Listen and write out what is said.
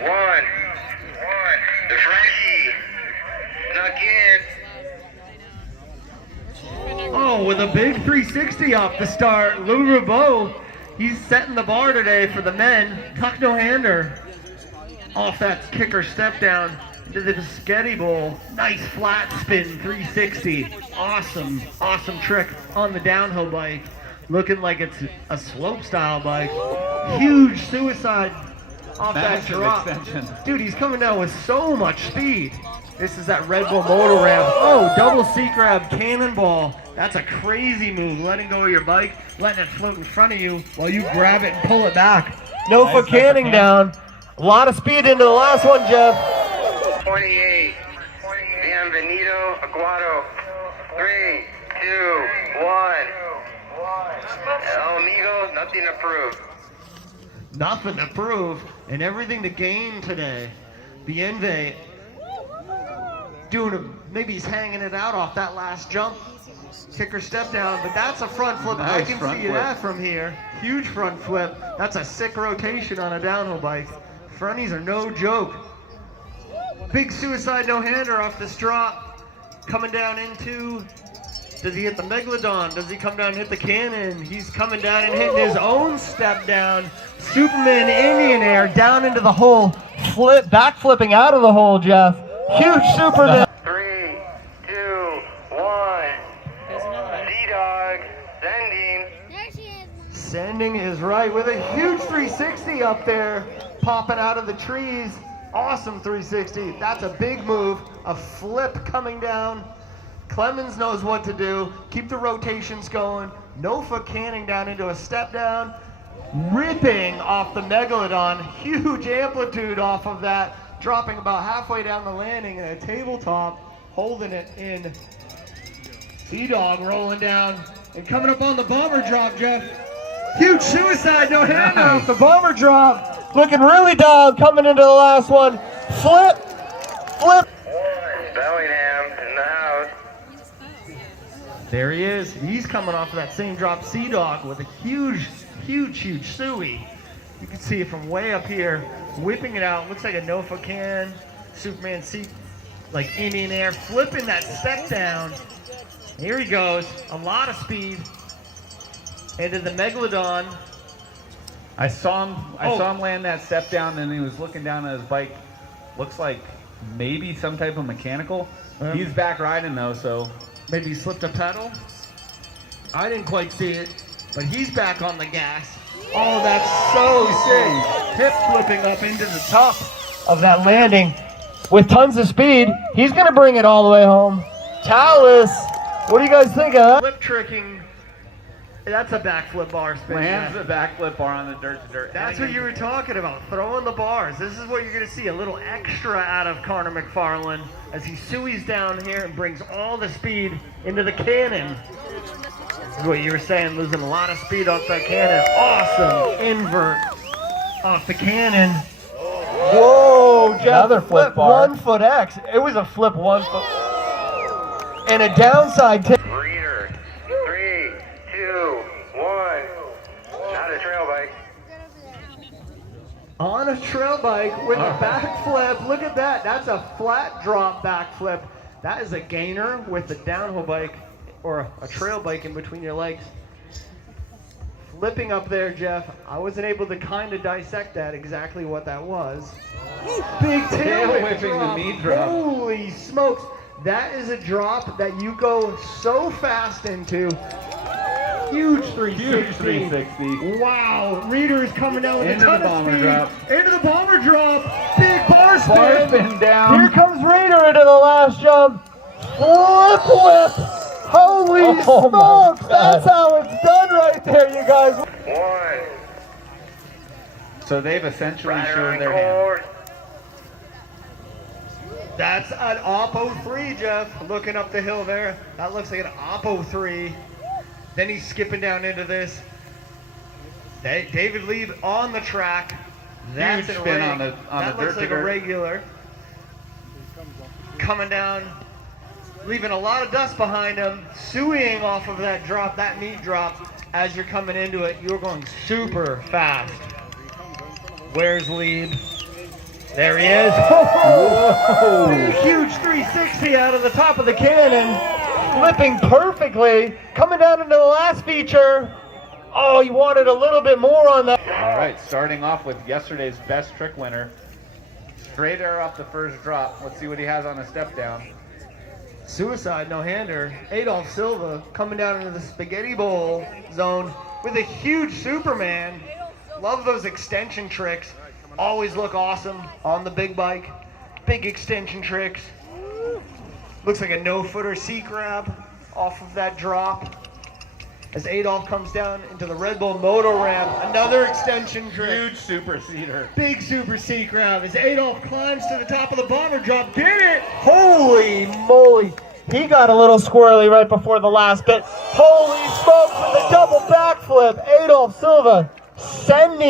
one. The Frenchie snuck in. Oh, with a big 360 off the start, Lou Rabot, he's setting the bar today for the men. Tuck no-hander off that kicker step down into the Spaghetti Bowl. Nice flat spin 360. Awesome trick on the downhill bike. Looking like it's a slope style bike. Huge suicide off that drop. Extension. Dude, he's coming down with so much speed. This is that Red Bull motor ramp. Oh, double seat grab, cannonball. That's a crazy move. Letting go of your bike, letting it float in front of you while you grab it and pull it back. No for canning down. A lot of speed into the last one, Jeff. 28. Bienvenido Aguado. 3, 2, 1. El amigo, nothing approved. Nothing to prove and everything to gain today. Bienve doing maybe he's hanging it out off that last jump. Kicker step down, but that's a front flip. Nice I can front see flip. that from here. Huge front flip. That's a sick rotation on a downhill bike. Fronties are no joke. Big suicide no-hander off this drop. Coming down into, does he hit the Megalodon? Does he come down and hit the cannon? He's coming down and hitting his own step down. Superman Indian air down into the hole. Back flipping out of the hole, Jeff. Huge Superman. 3, 2, 1. Z-Dog, sending. Sending is right with a huge 360 up there, popping out of the trees. Awesome 360. That's a big move. A flip coming down. Clemens knows what to do. Keep the rotations going. Nofa canning down into a step down. Ripping off the Megalodon. Huge amplitude off of that. Dropping about halfway down the landing in a tabletop. Holding it in. Sea-Dog rolling down. And coming up on the bomber drop, Jeff. Huge suicide no-hander off the bomber drop. Looking really dog coming into the last one. Flip. Bellingham in the house. There he is. He's coming off of that same drop. Sea-Dog with a huge suey. You can see it from way up here. Whipping it out. Looks like a Nofa can. Superman seat, like Indian air. Flipping that step down. Here he goes. A lot of speed. Into the Megalodon. I saw him land that step down, and he was looking down at his bike. Looks like maybe some type of mechanical. He's back riding though, so Maybe he slipped a pedal. I didn't quite see it, but he's back on the gas. Oh, that's so sick. Hip flipping up into the top of that landing with tons of speed. He's going to bring it all the way home. Talus, what do you guys think of that? Flip tricking. That's a backflip bar spin. lands a backflip bar on the dirt-to-dirt. That's what you were talking about, throwing the bars. This is what you're going to see, a little extra out of Connor McFarland as he sueys down here and brings all the speed into the cannon. This is what you were saying, losing a lot of speed off that cannon. Awesome invert off the cannon. Whoa, Jeff, Another flip bar. 1 foot X. It was a flip 1 foot. And a downside tip. Reader. 3, 2, 1. Not a trail bike. On a trail bike with a backflip. Look at that. That's a flat drop backflip. That is a gainer with a downhill bike or a trail bike in between your legs. Flipping up there, Jeff. I wasn't able to kind of dissect that, exactly what that was. Big tail whipping drop. the knee drop. Holy smokes. That is a drop that you go so fast into. Huge 360. Huge 360. Wow. Reader is coming down with Into a ton the of bomber speed. drop. Into the bomber drop. Big bar spin. Bar spin down. Here comes Reader into the last jump. Flip whip. Holy Oh my smokes. God. That's how it's done right there, you guys. 1. So they've essentially Rider shown on their hand. course. That's an Oppo 3, Jeff. Looking up the hill there. That looks like an Oppo 3. Then he's skipping down into this. David Lee on the track. That's Huge a spin rig. on the That looks like a dirt-to-dirt. regular. Coming down, leaving a lot of dust behind him. Sueying off of that drop, that meat drop. As you're coming into it, you're going super fast. Where's lead? There he is. Whoa. Big, huge 360 out of the top of the cannon. Flipping perfectly. Coming down into the last feature. Oh, he wanted a little bit more on that. All right, starting off with yesterday's best trick winner. Straight air off the first drop. Let's see what he has on a step down. Suicide no-hander. Adolf Silva coming down into the spaghetti bowl zone with a huge Superman. Love those extension tricks. Always look awesome on the big bike. Big extension tricks. Looks like a no-footer seat grab off of that drop. As Adolf comes down into the Red Bull moto ramp, another extension trick. Huge super seater. Big super seat grab as Adolf climbs to the top of the bomber drop. Get it! Holy moly! He got a little squirrely right before the last bit. Holy smokes with a double backflip. Adolf Silva sending